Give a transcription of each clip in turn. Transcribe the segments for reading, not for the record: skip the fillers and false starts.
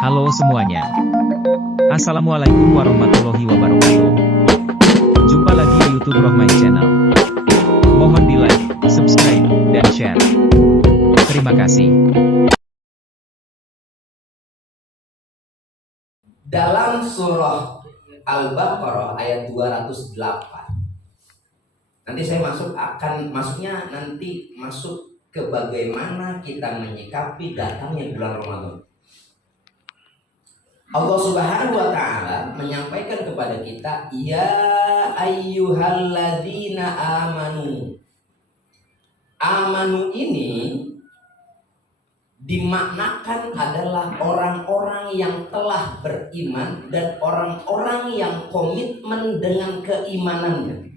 Halo semuanya. Assalamualaikum warahmatullahi wabarakatuh. Jumpa lagi di YouTube Rohmai Channel. Mohon di like, subscribe, dan share. Terima kasih. Dalam surah Al-Baqarah ayat 208. Nanti saya masuknya ke bagaimana kita menyikapi datangnya bulan Ramadan. Allah Subhanahu wa taala menyampaikan kepada kita, ya ayyuhalladzina amanu. Amanu ini dimaknakan adalah orang-orang yang telah beriman dan orang-orang yang komitmen dengan keimanannya.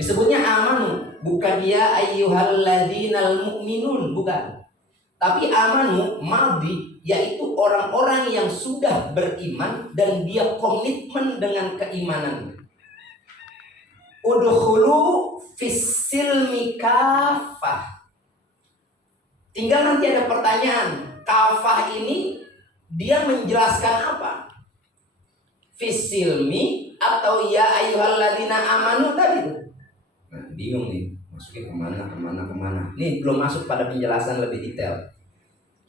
Disebutnya amanu, bukan ya ayyuhalladzina mu'minun, bukan. Tapi amanu madhi, yaitu orang-orang yang sudah beriman dan dia komitmen dengan keimanannya. Udkhulu fis-silmi kafah. Tinggal nanti ada pertanyaan, kafah ini dia menjelaskan apa? Fis-silmi atau ya ayyuhalladzina amanu tadi tuh. Nah, bingung nih, masuknya kemana. Nih belum masuk pada penjelasan lebih detail.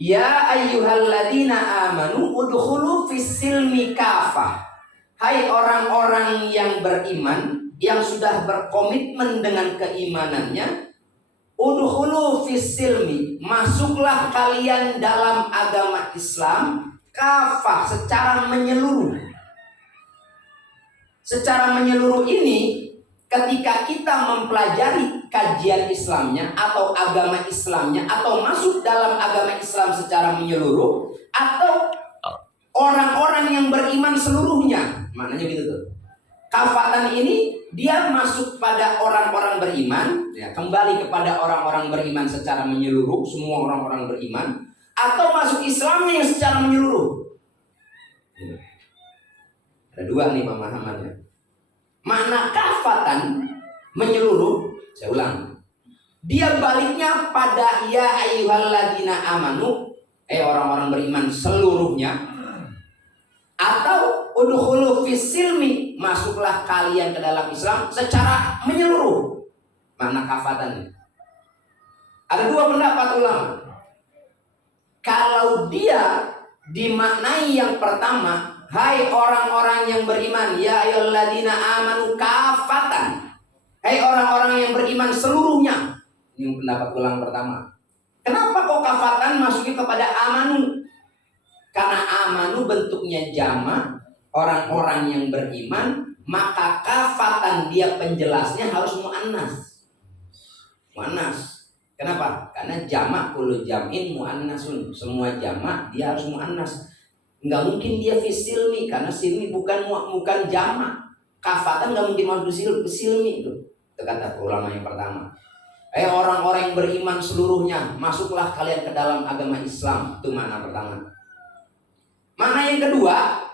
Ya ayyuhalladzina amanu udkhulu fis-silmi kafah. Hai orang-orang yang beriman, yang sudah berkomitmen dengan keimanannya, udkhulu fis-silmi, masuklah kalian dalam agama Islam kafah, secara menyeluruh. Secara menyeluruh ini ketika kita mempelajari kajian Islamnya atau agama Islamnya atau masuk dalam agama Islam secara menyeluruh atau orang-orang yang beriman seluruhnya, maknanya gitu tuh. Kafatan ini dia masuk pada orang-orang beriman, ya, kembali kepada orang-orang beriman secara menyeluruh, semua orang-orang beriman, atau masuk Islamnya yang secara menyeluruh. Ada dua nih pemahamannya. Makna kafatan menyeluruh, saya ulang, dia baliknya pada ya ayyuhalladzina amanu, orang-orang beriman seluruhnya, atau udkhulu fis-silmi, masuklah kalian ke dalam Islam secara menyeluruh. Makna kafatannya ada dua pendapat ulama. Kalau dia dimaknai yang pertama, hai orang-orang yang beriman, ya ayyuhalladzina amanu kafatan, hai orang-orang yang beriman seluruhnya. Ini pendapat ulang pertama. Kenapa kok kafatan masuknya kepada amanu? Karena amanu bentuknya jamak, orang-orang yang beriman, maka kafatan dia penjelasnya harus muannas. Muannas. Kenapa? Karena jamak kullu jam'in muannasun. Semua jamak dia harus muannas. Enggak mungkin dia fisilmi, karena silmi bukan jamak. Kafatan enggak mungkin masuk silmi itu. Itu kata ulama yang pertama. Orang-orang yang beriman seluruhnya, masuklah kalian ke dalam agama Islam. Itu makna pertama. Makna yang kedua,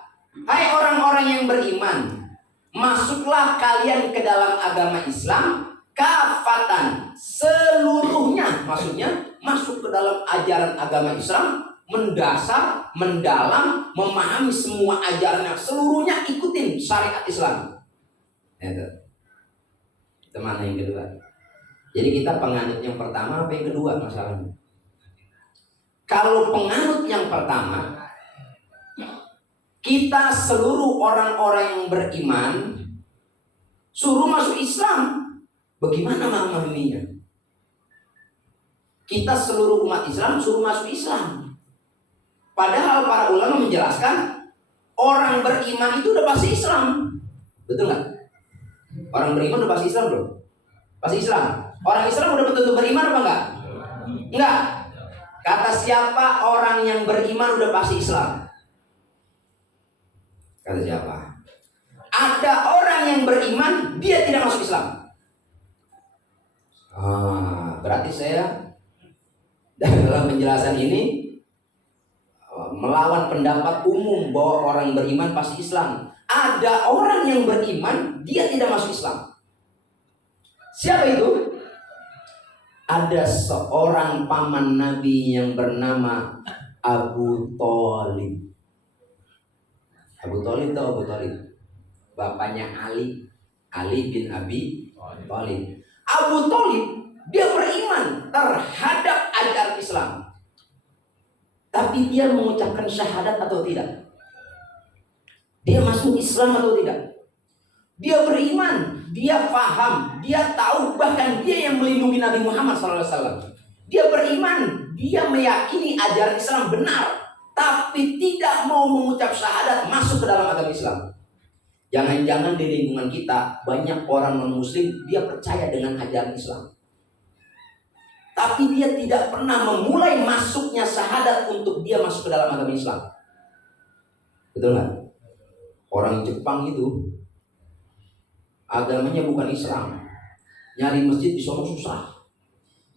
hai orang-orang yang beriman, masuklah kalian ke dalam agama Islam kafatan, seluruhnya. Maksudnya masuk ke dalam ajaran agama Islam, mendasar, mendalam, memahami semua ajarannya, seluruhnya ikutin syariat Islam. Itu mana yang kedua. Jadi kita penganut yang pertama apa yang kedua masalahnya? Kalau penganut yang pertama, kita seluruh orang-orang yang beriman suruh masuk Islam. Bagaimana memahaminya? Kita seluruh umat Islam suruh masuk Islam. Padahal para ulama menjelaskan orang beriman itu udah pasti Islam. Betul nggak? Orang beriman udah pasti Islam belum? Pasti Islam. Orang Islam udah betul-betul beriman apa enggak? Enggak. Kata siapa orang yang beriman udah pasti Islam? Kata siapa? Ada orang yang beriman dia tidak masuk Islam. Berarti saya dalam penjelasan ini melawan pendapat umum bahwa orang beriman pasti Islam. Ada orang yang beriman dia tidak masuk Islam. Siapa itu? Ada seorang paman Nabi yang bernama Abu Thalib. Abu Thalib tahu Abu Thalib? Bapaknya Ali, Ali bin Abi Thalib. Abu Thalib dia beriman terhadap ajaran Islam. Tapi dia mengucapkan syahadat atau tidak? Dia masuk Islam atau tidak? Dia beriman, dia paham, dia tahu, bahkan dia yang melindungi Nabi Muhammad SAW. Dia beriman, dia meyakini ajaran Islam benar, tapi tidak mau mengucap syahadat masuk ke dalam agama Islam. Jangan-jangan di lingkungan kita banyak orang non-muslim, dia percaya dengan ajaran Islam, tapi dia tidak pernah memulai masuknya syahadat untuk dia masuk ke dalam agama Islam. Betul nggak? Orang Jepang itu agamanya bukan Islam, nyari masjid di sono susah.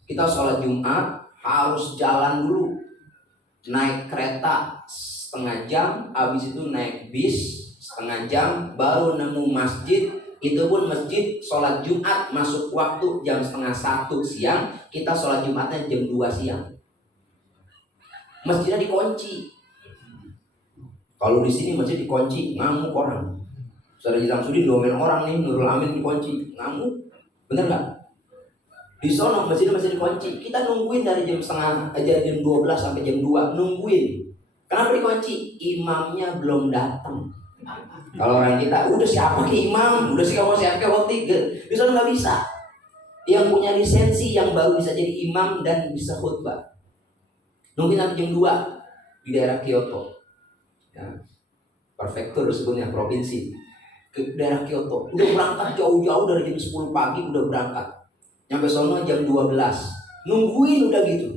Kita sholat Jumat harus jalan dulu, naik kereta setengah jam, habis itu naik bis setengah jam, baru nemu masjid. Itu pun masjid sholat Jumat masuk waktu jam 12:30 siang, kita sholat Jumatnya jam 2 siang. Masjidnya dikunci. Kalau di sini masjid dikunci, ngamuk orang. Saudara Samsudin domelin orang nih, Nurul Amin dikunci, ngamuk, bener nggak? Di sono masjid dikunci, kita nungguin dari jam 12 sampai jam 2, nungguin. Kenapa dikunci? Imamnya belum datang. Kalau orang kita, udah siapa ke imam, udah siapa ke waktu di sono nggak bisa. Yang punya lisensi yang baru bisa jadi imam dan bisa khutbah. Nungguin sampai jam 2 di daerah Kyoto. Ya, prefektur sebetulnya provinsi, ke daerah Kyoto. Udah berangkat jauh-jauh dari jam 10 pagi udah berangkat. Nyampe sono jam 12. Nungguin udah gitu.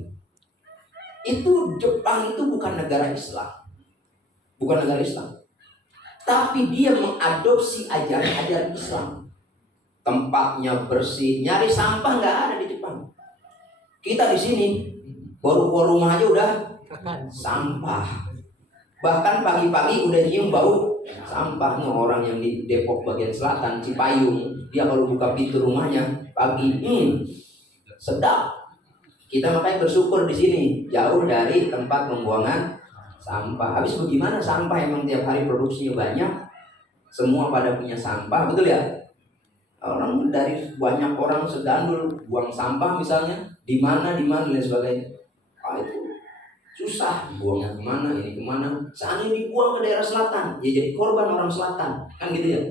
Itu Jepang itu bukan negara Islam. Bukan negara Islam. Tapi dia mengadopsi ajaran Islam. Tempatnya bersih, nyari sampah nggak ada di Jepang. Kita di sini baru keluar rumah aja udah sampah. Bahkan pagi-pagi udah nyium bau sampahnya. Orang yang di Depok bagian selatan, Cipayung, dia kalau buka pintu rumahnya pagi, sedap. Kita makanya bersyukur di sini jauh dari tempat pembuangan sampah. Habis bagaimana sampah emang tiap hari produksinya banyak, semua pada punya sampah, betul ya? Orang dari banyak orang segandul buang sampah misalnya, di mana dan sebagainya. Itu susah, buangnya kemana, ini kemana. Seandainya dibuang ke daerah selatan, ya jadi korban orang selatan, kan gitu ya.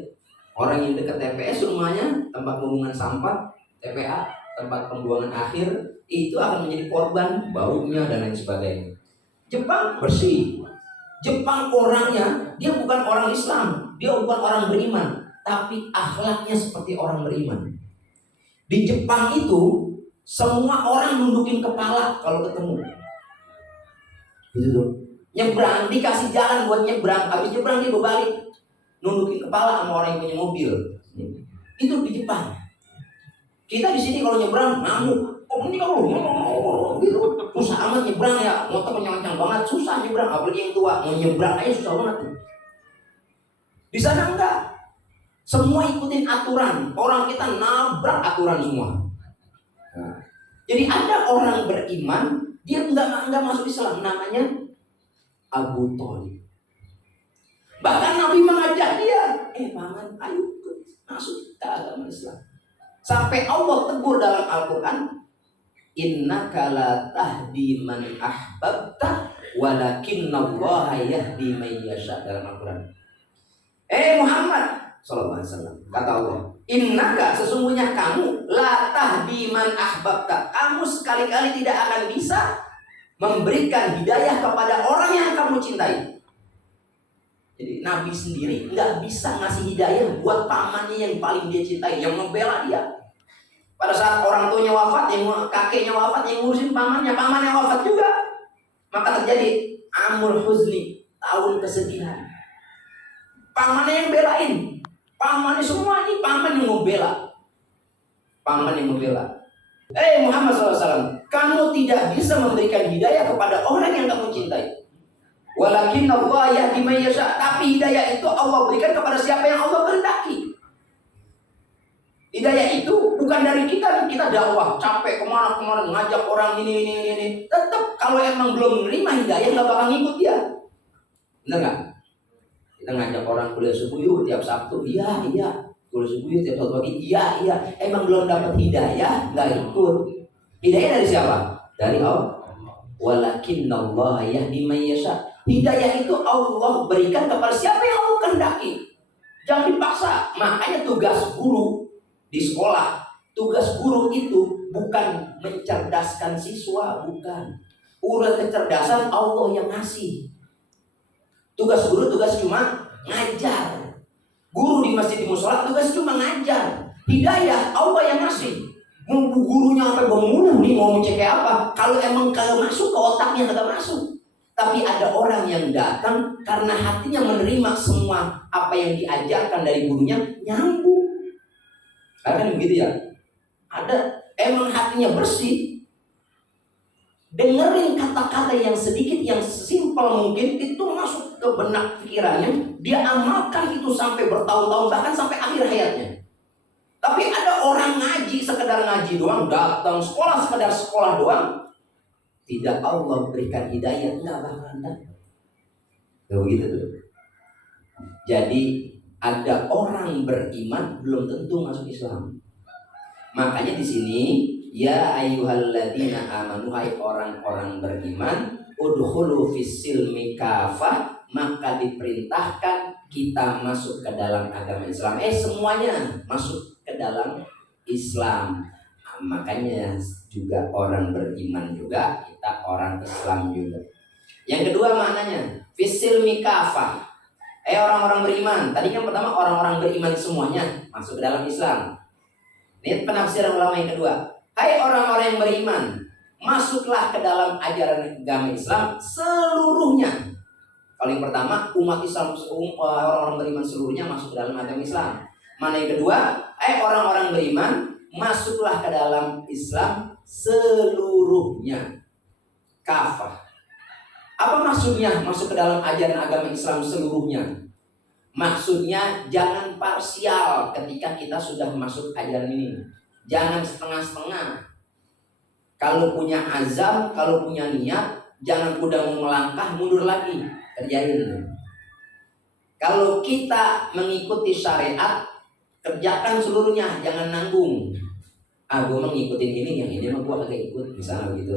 Orang yang dekat TPS rumahnya, tempat pembuangan sampah, TPA, tempat pembuangan akhir, itu akan menjadi korban baunya dan lain sebagainya. Jepang bersih. Jepang orangnya, dia bukan orang Islam, dia bukan orang beriman, tapi akhlaknya seperti orang beriman. Di Jepang itu semua orang nundukin kepala kalau ketemu. Gitu tuh. Nyebrang, dikasih jalan buat nyebrang, habis nyebrang dia berbalik, nundukin kepala sama orang yang punya mobil. Itu di Jepang. Kita di sini kalau nyebrang ngamuk, ini kalau gitu, susah amat nyebrang ya, motor kencang-kencang banget, susah nyebrang, apalagi yang tua, mau nyebrang aja susah banget tuh. Di sana enggak, semua ikutin aturan, orang kita nabrak aturan semua. Nah, jadi ada orang beriman, dia enggak masuk Islam, namanya Abu Thalib. Bahkan Nabi mengajak dia, paman, ayo masuk ke agama Islam. Sampai Allah tegur dalam Al-Quran, innaka la tahdi man ahbabta walakinnallaha yahdi man yasha, dalam Al-Quran. Muhammad sallallahu alaihi wasallam, kata Allah, innaka, sesungguhnya kamu, la tahdi man ahbabta, kamu sekali-kali tidak akan bisa memberikan hidayah kepada orang yang kamu cintai. Jadi Nabi sendiri nggak bisa ngasih hidayah buat pamannya yang paling dia cintai, yang membela dia. Pada saat orang tuanya wafat, yang kakeknya wafat, yang ngurusin pamannya wafat juga. Maka terjadi amul huzni, tahun kesedihan. Pamannya yang belain, pamannya semua ini paman yang membela. Paman yang membela. Muhammad SAW, kamu tidak bisa memberikan hidayah kepada orang yang kamu cintai. Walakin Allah yahdi man yasha, tapi hidayah itu Allah berikan kepada siapa yang Allah kehendaki. Hidayah itu Bukan dari kita dakwah capek kemana-kemana ngajak orang ini. Tetap kalau emang belum menerima hidayah nggak bakal ngikut dia. Bener nggak? Kita ngajak orang kuliah subuh yuk tiap Sabtu, iya. Kuliah subuh yuk tiap Sabtu pagi, iya. Emang belum dapat hidayah nggak ikut. Hidayah dari siapa? Dari Allah. Walakinnallaha yahdi man yasha. Hidayah itu Allah berikan kepada siapa yang Allah kehendaki. Jangan dipaksa. Makanya tugas guru di sekolah, tugas guru itu bukan mencerdaskan siswa, bukan. Urat kecerdasan Allah yang ngasih. Tugas guru tugas cuma ngajar. Guru di masjid di musola tugas cuma ngajar. Hidayah Allah yang ngasih. Mau gurunya sampai bermuluh nih mau cek kayak apa? Kalau emang kalau masuk ke otaknya kagak masuk. Tapi ada orang yang datang karena hatinya menerima semua apa yang diajarkan dari gurunya nyambung. Kan begitu ya? Ada emang hatinya bersih. Dengerin kata-kata yang sedikit, yang simpel mungkin itu masuk ke benak pikirannya. Dia amalkan itu sampai bertahun-tahun bahkan sampai akhir hayatnya. Tapi ada orang ngaji, sekedar ngaji doang, datang sekolah sekedar sekolah doang, tidak Allah berikan hidayah, nggak bakalan datang. Begitu tuh. Jadi ada orang beriman belum tentu masuk Islam. Makanya di sini ya ayyuhalladzina amanu, hai orang-orang beriman, udkhulu fis-silmi kafah, maka diperintahkan kita masuk ke dalam agama Islam. Semuanya masuk ke dalam Islam. Makanya juga orang beriman juga, kita orang Islam juga. Yang kedua maknanya fis-silmi kafah. Orang-orang beriman. Tadi kan pertama orang-orang beriman semuanya masuk ke dalam Islam. Ini penafsiran ulama yang kedua. Hai orang-orang yang beriman, masuklah ke dalam ajaran agama Islam seluruhnya. Kalau yang pertama umat Islam, orang-orang beriman seluruhnya masuk ke dalam agama Islam. Mana yang kedua? Orang-orang beriman masuklah ke dalam Islam seluruhnya. Kafah. Apa maksudnya masuk ke dalam ajaran agama Islam seluruhnya? Maksudnya jangan parsial ketika kita sudah masuk ajaran ini. Jangan setengah-setengah. Kalau punya azam, kalau punya niat, jangan udah mau melangkah mundur lagi. Kerjain. Kalau kita mengikuti syariat, kerjakan seluruhnya, jangan nanggung. Gue mau ngikutin ini, yang ini mah gue kagak ikut, misalnya begitu.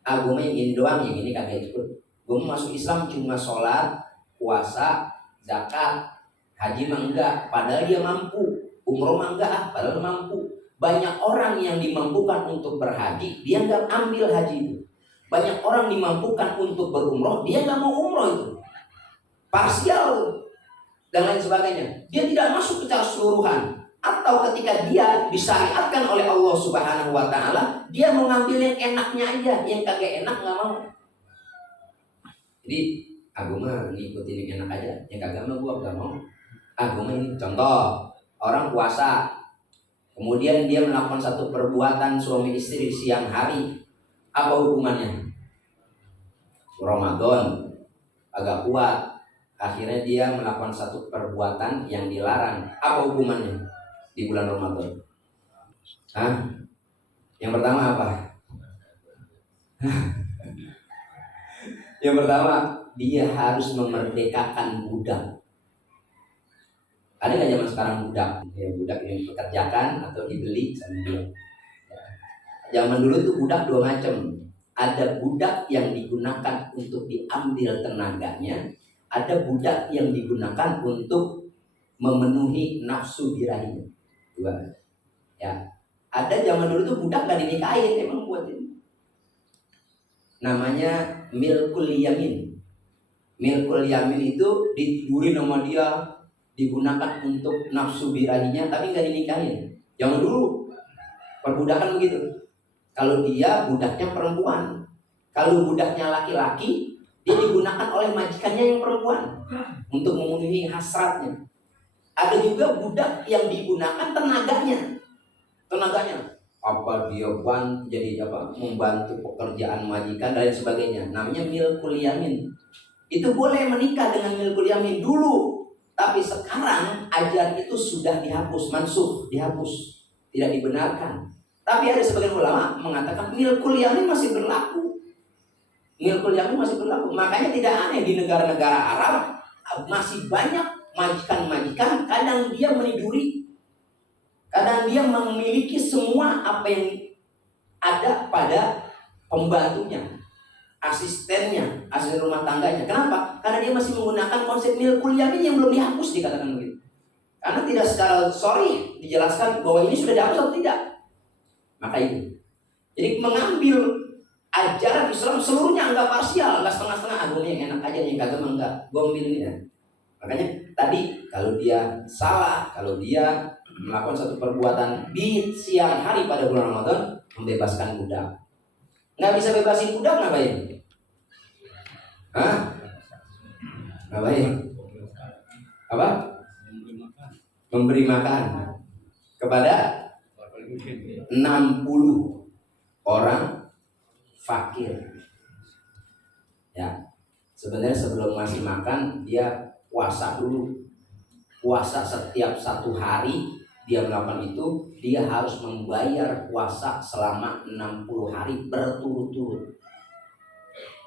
Gue mau yang ini doang, yang ini kagak ikut. Gue mau masuk Islam cuma sholat, puasa, zakat, haji mah enggak, padahal dia mampu. Umroh mah enggak, padahal mampu. Banyak orang yang dimampukan untuk berhaji, dia nggak ambil haji itu. Banyak orang dimampukan untuk berumroh, dia nggak mau umroh itu. Parsial dan lain sebagainya. Dia tidak masuk secara keseluruhan. Atau ketika dia disyariatkan oleh Allah Subhanahu wa Ta'ala, dia mau ngambil yang enaknya aja, yang kagak enak nggak mau. Jadi agama ngikutin yang enak aja, yang kagak mau gua nggak mau. Agama ini contoh orang puasa, kemudian dia melakukan satu perbuatan suami istri di siang hari, apa hukumannya? Ramadan agak kuat, akhirnya dia melakukan satu perbuatan yang dilarang, apa hukumannya di bulan Ramadan? Yang pertama apa? Yang pertama, dia harus memerdekakan budak. Ada nggak zaman sekarang budak? Ya, budak yang dipekerjakan atau dibeli sama dia. Zaman dulu tuh budak dua macam. Ada budak yang digunakan untuk diambil tenaganya, ada budak yang digunakan untuk memenuhi nafsu birahinya. Dua. Ya. Ada zaman dulu tuh budak gak dinikahin, emang buat ini. Namanya milkul yamin. Milkul yamin itu ditidurin sama dia, digunakan untuk nafsu birahinya, tapi gak dinikahin. Zaman dulu perbudakan begitu. Kalau dia budaknya perempuan, kalau budaknya laki-laki, dia digunakan oleh majikannya yang perempuan untuk memenuhi hasratnya. Ada juga budak yang digunakan tenaganya. Apa dia jadi apa? Membantu pekerjaan majikan dan sebagainya. Namanya milkul yamin. Itu boleh menikah dengan milkul yamin dulu, tapi sekarang ajaran itu sudah dihapus, mansuh, dihapus. tidak dibenarkan. Tapi ada sebagian ulama mengatakan milkul yamin masih berlaku. Milkul yamin masih berlaku. Makanya tidak aneh di negara-negara Arab masih banyak majikan-majikan, kadang dia meniduri, kadang dia memiliki semua apa yang ada pada pembantunya, asistennya, asisten rumah tangganya. Kenapa? Karena dia masih menggunakan konsep milkul yamin yang belum dihapus, dikatakan begitu. Karena tidak secara sorry dijelaskan bahwa ini sudah dihapus atau tidak. Maka itu. Jadi mengambil ajaran Islam seluruhnya, enggak parsial, enggak setengah-setengah. Aduh yang enak aja, yang kagak enggak. Gue ambil ini ya. Makanya tadi kalau dia salah, kalau dia melakukan satu perbuatan di siang hari pada bulan Ramadan, membebaskan budak. Nggak bisa bebasin budak, ngapain? Hah? Ngapain? Apa? Memberi makan kepada 60 orang fakir. Ya, sebenarnya sebelum ngasih makan dia puasa dulu. Puasa setiap 1 hari dia melakukan itu, dia harus membayar puasa selama 60 hari berturut-turut.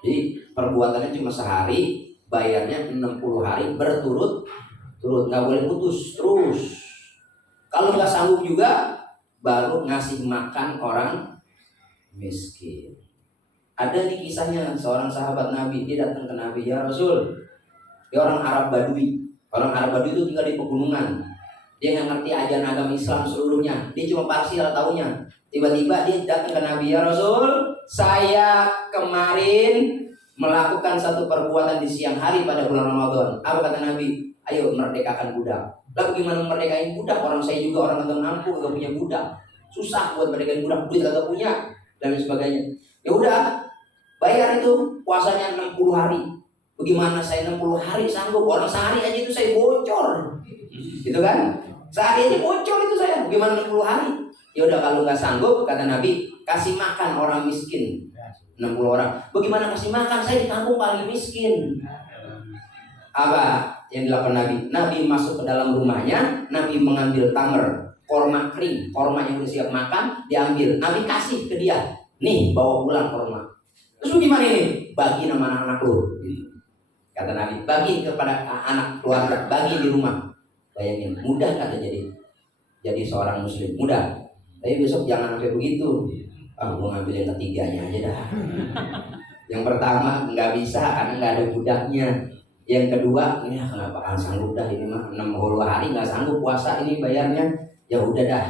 Jadi perbuatannya cuma sehari, bayarnya 60 hari berturut-turut, nggak boleh putus terus. Kalau nggak sanggup juga, baru ngasih makan orang miskin. Ada di kisahnya seorang sahabat Nabi, dia datang ke Nabi, ya Rasul, dia orang Arab Badui. Orang Arab Badui itu tinggal di pegunungan. Dia nggak ngerti ajaran agama Islam seluruhnya, dia cuma parsial taunya. Tiba-tiba dia datang ke Nabi, ya Rasul, saya kemarin melakukan satu perbuatan di siang hari pada bulan Ramadan. Apa kata Nabi? Ayo merdekakan budak. Lalu gimana merdekain budak? Orang saya juga orang kagak mampu, kagak punya budak. Susah buat merdekain budak, duit kagak punya dan sebagainya. Ya udah, bayar itu puasanya 60 hari. Bagaimana saya 60 hari sanggup? Orang sehari aja itu saya bocor. Gitu kan? Sehari aja bocor itu saya. Bagaimana 60 hari? Ya udah, kalau nggak sanggup, kata Nabi, kasih makan orang miskin. 60 orang. Bagaimana kasih makan? Saya di kampung paling miskin. Apa yang dilakukan Nabi? Nabi masuk ke dalam rumahnya, Nabi mengambil tamar, korma kering, korma yang udah siap makan, diambil. Nabi kasih ke dia. Nih, bawa pulang korma. Terus gimana ini? Bagi nama anak-anak lu. Kata Nabi, bagi kepada anak keluarga, bagi di rumah. Bayangin, mudah kata jadi seorang muslim, mudah. Tapi besok jangan sampai begitu. Gue ngambil yang ketiganya aja dah. Yang pertama nggak bisa karena nggak ada budaknya. Yang kedua, ini kenapa sanggup dah ini mah 60 hari nggak sanggup puasa ini bayarnya. Ya udah dah,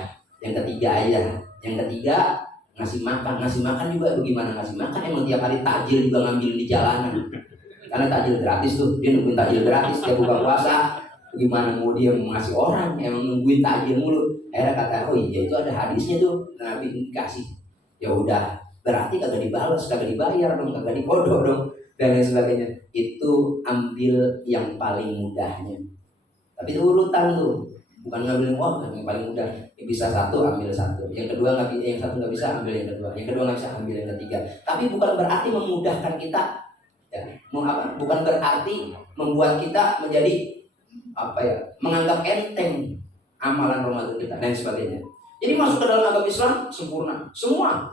yang ketiga aja. Yang ketiga ngasih makan juga bagaimana ngasih makan? Emang tiap hari takjil juga ngambil di jalanan. Karena takjil gratis tuh, dia nungguin takjil gratis dia buka puasa. Gimana mau dia mau ngasih orang yang nungguin takjil mulu? Akhirnya kata, oh iya itu ada hadisnya tuh, Nabi kasih. Ya udah, berarti kagak dibalas, kagak dibayar dong, kagak dipodok dong, dan lain sebagainya. Itu ambil yang paling mudahnya. Tapi itu urutan tuh, bukan ngambil yang paling mudah. Yang bisa satu ambil satu, yang kedua nggak, yang satu nggak bisa ambil yang kedua, yang kedua nggak bisa ambil yang ketiga. Tapi bukan berarti memudahkan kita, ya, bukan berarti membuat kita menjadi menganggap enteng amalan Ramadan kita dan sebagainya. Jadi masuk ke dalam agama Islam sempurna semua.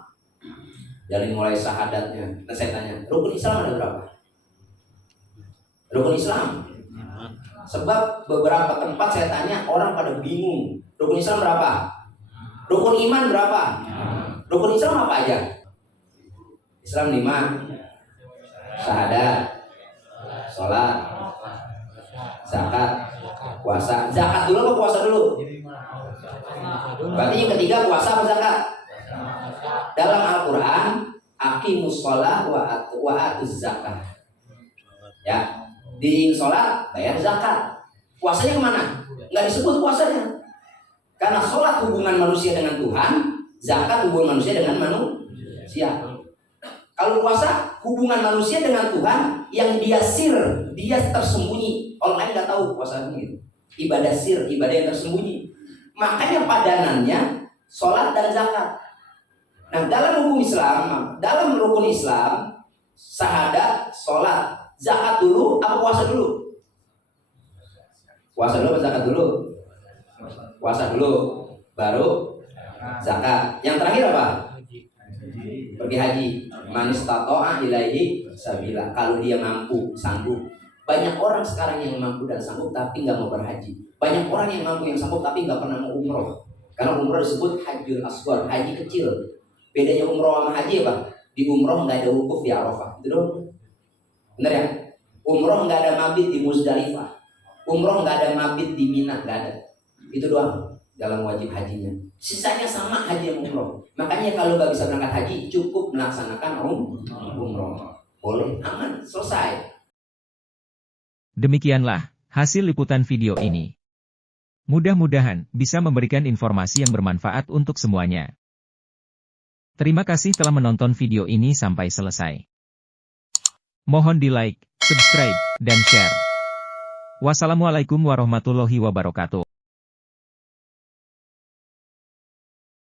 Dari mulai syahadatnya. Nah saya tanya, rukun Islam ada berapa? Rukun Islam. Sebab beberapa tempat saya tanya orang pada bingung. Rukun Islam berapa? Rukun iman berapa? Rukun Islam apa aja? Islam 5. Syahadat, sholat, zakat, puasa. Zakat dulu apa puasa dulu? Berarti yang ketiga puasa apa zakat? Dalam Al-Quran, aqimus sholat wa atuz zakat. Ya, di sholat bayar zakat. Puasanya kemana? Nggak disebut puasanya. Karena sholat hubungan manusia dengan Tuhan, zakat hubungan manusia dengan manusia. Kalau puasa hubungan manusia dengan Tuhan yang dia sir, dia tersembunyi. Orang lain nggak tahu puasa itu. Ibadah sir, ibadah yang tersembunyi. Makanya padanannya sholat dan zakat. Nah dalam hukum Islam, dalam rukun Islam, syahadat, sholat, zakat dulu, apa puasa dulu? Puasa dulu apa zakat dulu? Puasa dulu, baru zakat. Yang terakhir apa? Pergi haji. Man istata'a ilaihi sabila. Kalau dia mampu, sanggup. Banyak orang sekarang yang mampu dan sanggup tapi nggak mau berhaji. Banyak orang yang mampu yang sanggup tapi nggak pernah mau umroh. Karena umroh disebut hajjul asghar, haji kecil. Bedanya umroh sama haji apa? Di umroh nggak ada wukuf di Arafah. Itu doang. Bener ya? Umroh nggak ada mabit di Muzdalifah. Umroh nggak ada mabit di Mina, nggak ada. Itu doang dalam wajib hajinya. Sisanya sama haji yang umroh. Makanya kalau nggak bisa berangkat haji, cukup melaksanakan umroh. Boleh, aman, selesai. Demikianlah hasil liputan video ini. Mudah-mudahan bisa memberikan informasi yang bermanfaat untuk semuanya. Terima kasih telah menonton video ini sampai selesai. Mohon di-like, subscribe, dan share. Wassalamualaikum warahmatullahi wabarakatuh.